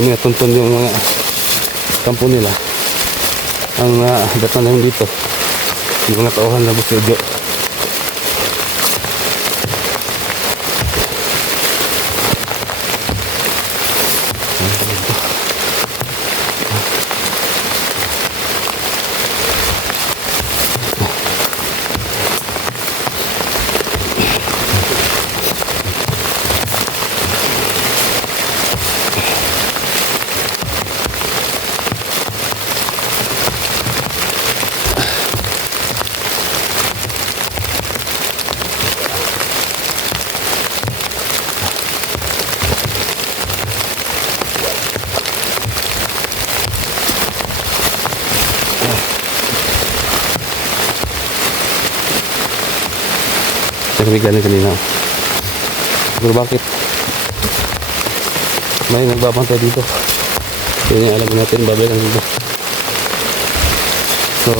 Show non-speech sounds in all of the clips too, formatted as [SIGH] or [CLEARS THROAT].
may natuntun yung mga kampo nila. Ang uh, datan na yung dito. Yung mga tauhan na busudyo. Kami galing kanina. Pero bakit? May nagbabantay dito. Yun yung alam natin, babay lang dito. So,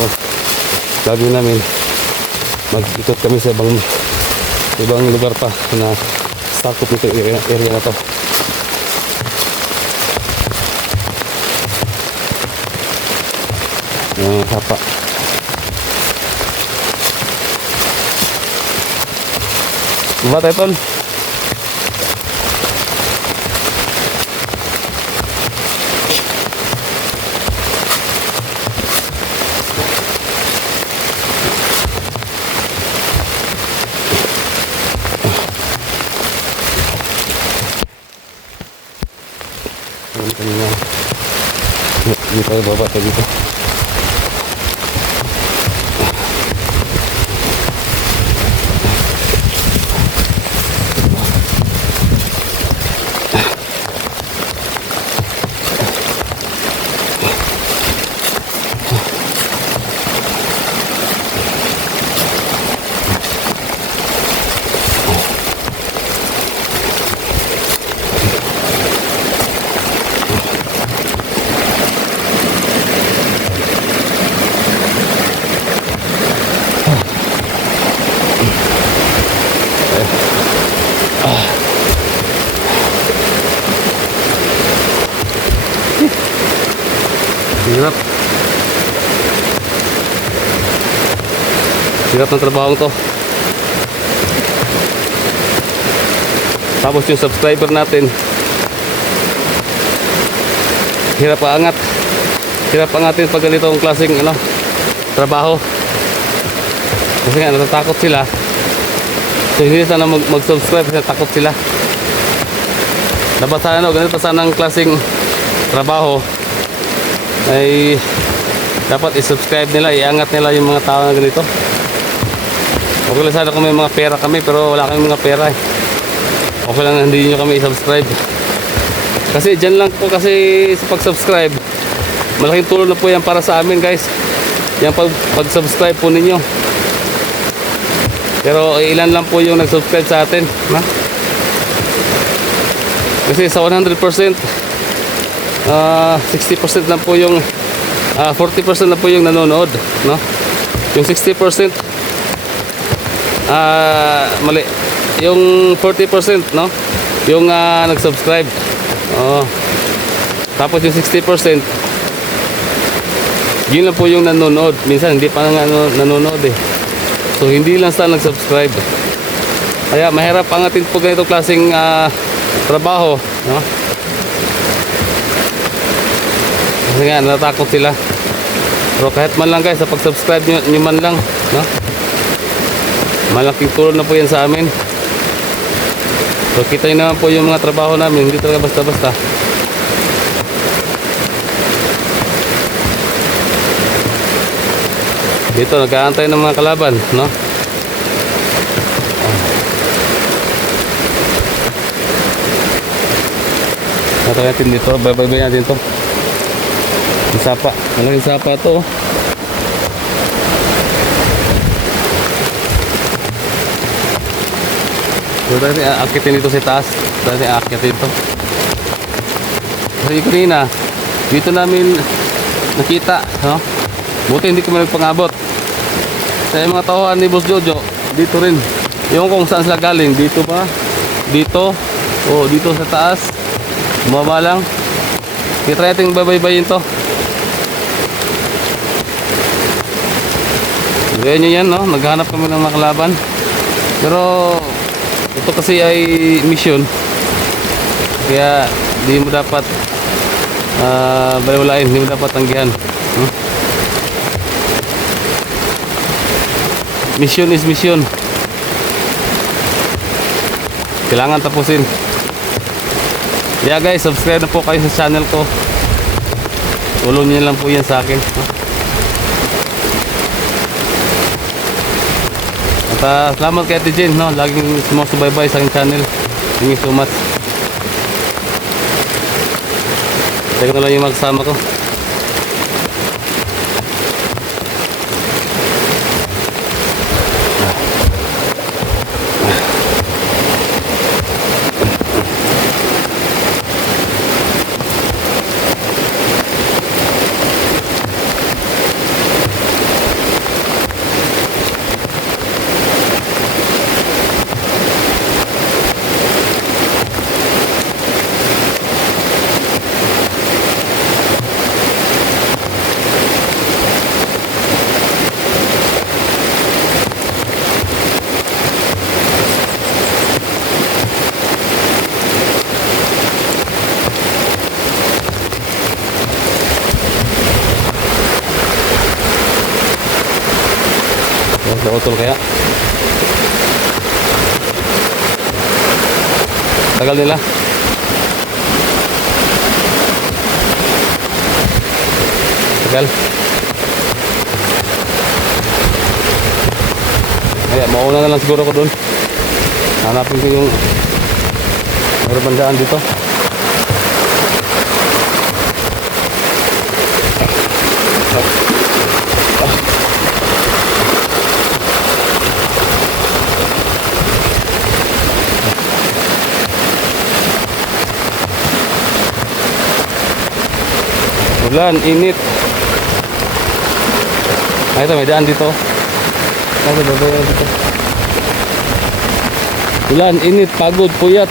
gagawin namin, mag-ikot kami sa ibang ibang lugar pa na sakop nito area, area na to. Yung hapa. Baba tayo, Tol. Hindi tayo baba tayo dito. Hirap. Hirap ng trabaho to. Tapos yung subscriber natin. Hirap angat. Hirap angatin pag ganito ang klaseng ano, trabaho. Kasi nga natatakot sila. So hindi sana mag- mag-subscribe kasi takot sila. Dapat sana ano, ganito sana ang klaseng trabaho ay dapat i-subscribe nila, iangat nila yung mga tao na ganito. Okay lang sana kung may mga pera kami pero wala kami mga pera eh. Okay lang hindi nyo kami i-subscribe. Kasi dyan lang po kasi sa pag-subscribe, malaking tulong na po yan para sa amin guys. Yan pag, pag-subscribe po ninyo. Pero ilan lang po yung nag-subscribe sa atin. Ha? Kasi sa 100%, ah 60% na po yung ah 40% na po yung nanonood, no? Yung 60% ah mali. Yung 40%, no? Yung ah, nag-subscribe. Oo. Tapos yung 60% yun lang po yung nanonood. Minsan hindi pa nga nano- nanonood eh. So hindi lang sa nag-subscribe. Kaya mahirap angatin po ganitong klaseng ah, trabaho, no? Kasi nga, natatakot sila. Pero kahit man lang guys, sa pag-subscribe nyo, nyo man lang, no? Malaking tulong na po yan sa amin. So kita nyo naman po yung mga trabaho namin, hindi talaga basta-basta. Dito, nag-aantay ng mga kalaban, no? Natay natin dito, babay natin to. Yung sapa. Malaking sapa to. oh. So dati aakitin dito sa taas. Dati aakitin dito. Kasi kanina, dito namin nakita, no? Buti hindi kami nagpangabot. Sa mga tauhan ni Boss Jojo, dito rin. Yung kung saan sila galing, dito ba? Dito? O dito sa taas? Bumaba lang? Kita natin babaybayin to. Gaya nyo yan, no? Naghanap kami ng mga kalaban. Pero, ito kasi ay mission. Kaya, di mo dapat ah baliwalain, di mo dapat tanggihan. Hmm? Mission is mission. Kailangan tapusin. Yeah guys, subscribe na po kayo sa channel ko. Tulong niyo lang po yan sa akin. no? At ah, salamat kay Ate Jen, no? laging sumusubaybay sa aking channel. Thank you so much. Teka na lang yung magsama ko. Nautol kaya? Tagal nila. Tagal. Kaya mauna na lang siguro ko doon. Hanapin ko yung mayroon bang daan dito. Ulan, init. Ay, ito, may daan dito. Ay, ito, babayan dito. Ulan, init, pagod, puyat.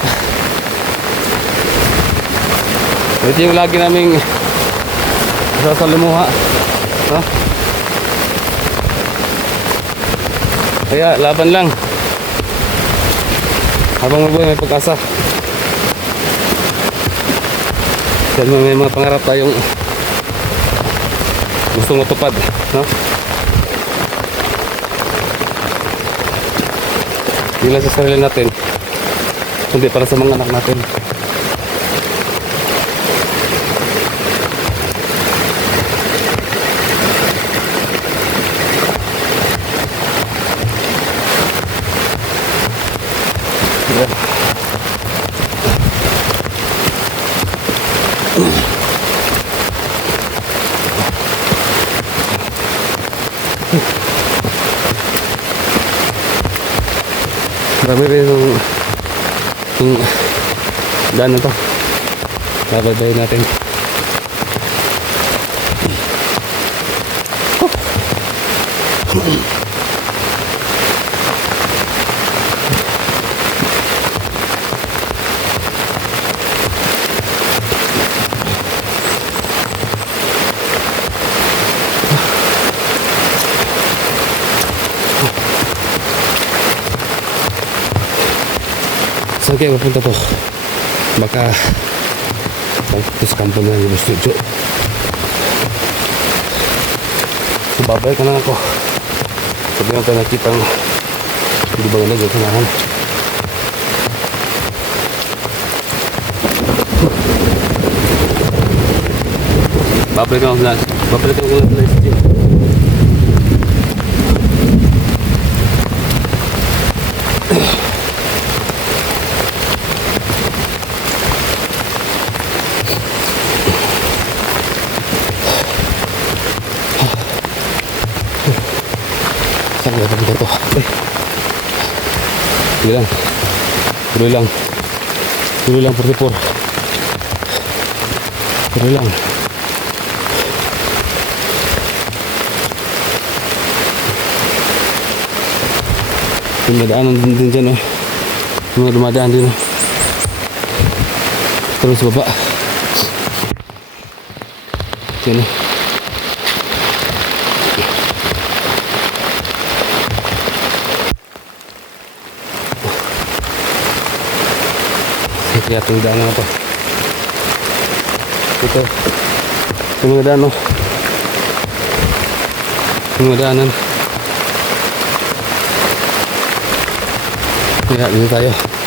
Ito yung lagi naming sasalimuha. No? Kaya, laban lang. Habang mabuhay, may pag-asa. Dahil may mga pangarap tayong gusto matupad, no? Hindi lang sa sarili natin, kundi para sa mga anak natin. Yeah. Marami rin yung, yung daan na to. Bababayin natin. Saan kaya mapunta to? Baka Pagpunta sa kampo na yung studio So babay ka na ako Sabi nga tayo nakita ang Hindi ba nga yung kanahan Sige lang. Tuloy lang. Tuloy lang, 44. Tuloy lang. Yung may daanan din, din dyan eh. Mga dumadaan din eh. Terus baba. yun. eh. Kaya itong daan na to. Ito. Yung mga daan, no? Yung mga. Kaya dito tayo.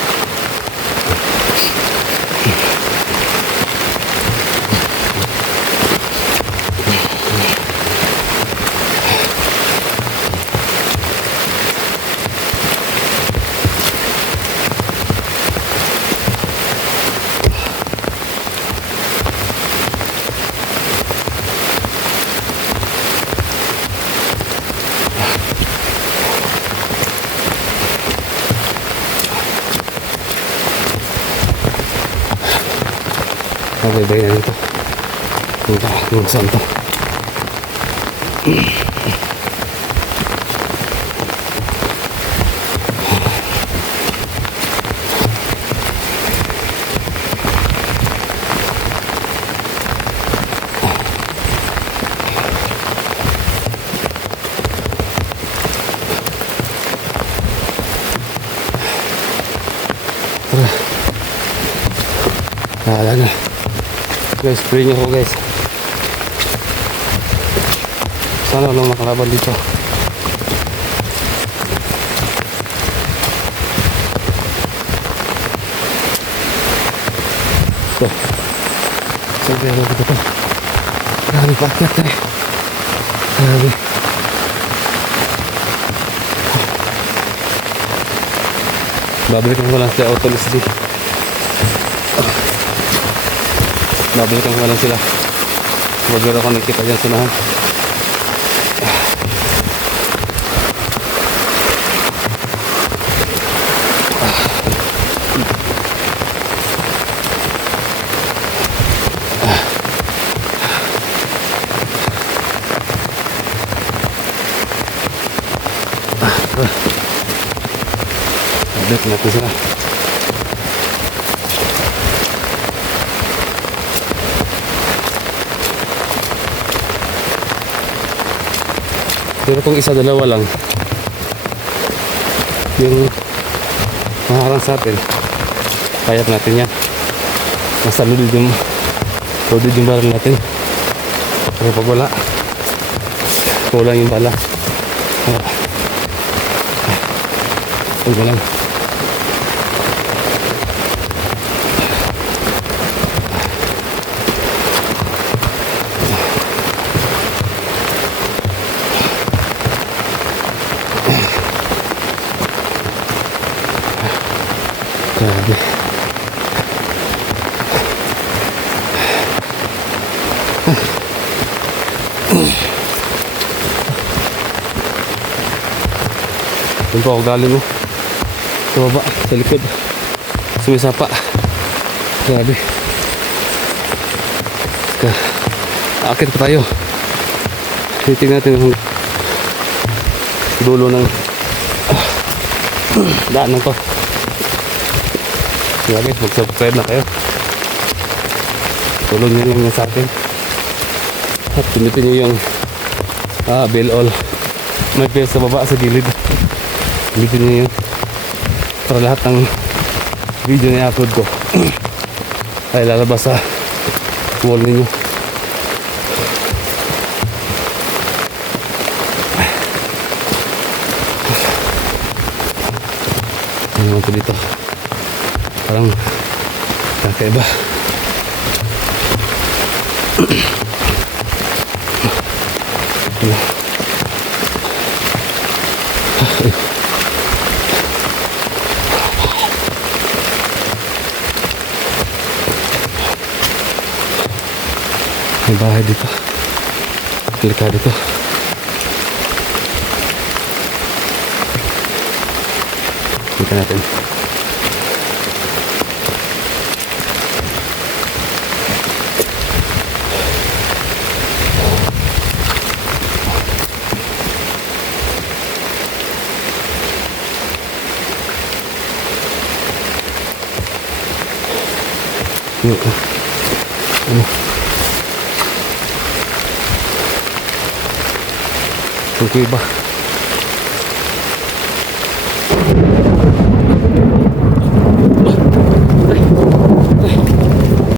Okay, bayan na ito. Ito, yung saan to. Naalala na. Guys, pray niyo ko guys. Sana walang makalaban dito. So, sabi ako dito to. Grabe pakyat eh. Grabe. Babalikan ko lang sa auto listing. Babalikan ko lang sila. Huwag ako nakita dyan sa unahan. Babalik natin sila. Kung isa dalawa lang. Yung maharang sa atin. Kayat natin yan. Nasa loaded yung loaded yung barrel natin. Pero pag wala kulang yung bala. Ah. huwag mo lang grabe Doon po ako galing oh. Sa baba, sa likod. Sumisapa. Grabe. Aakit pa tayo. Titignan natin ang dulo ng [SIGHS] daan na to. Grabe, mag-subscribe na kayo. Tulong nyo lang sa akin. At pinitin nyo yung ah, bell all. May bell sa baba sa gilid. Pinitin nyo yun. Para lahat ng video na i-upload ko [CLEARS THROAT] ay lalabas sa wall ninyo. Ano naman ito dito? Parang kakaiba. [CLEARS THROAT] Ano? Bahay dito. Delikado dito. Kita natin. Yuk. Ano? 出去吧。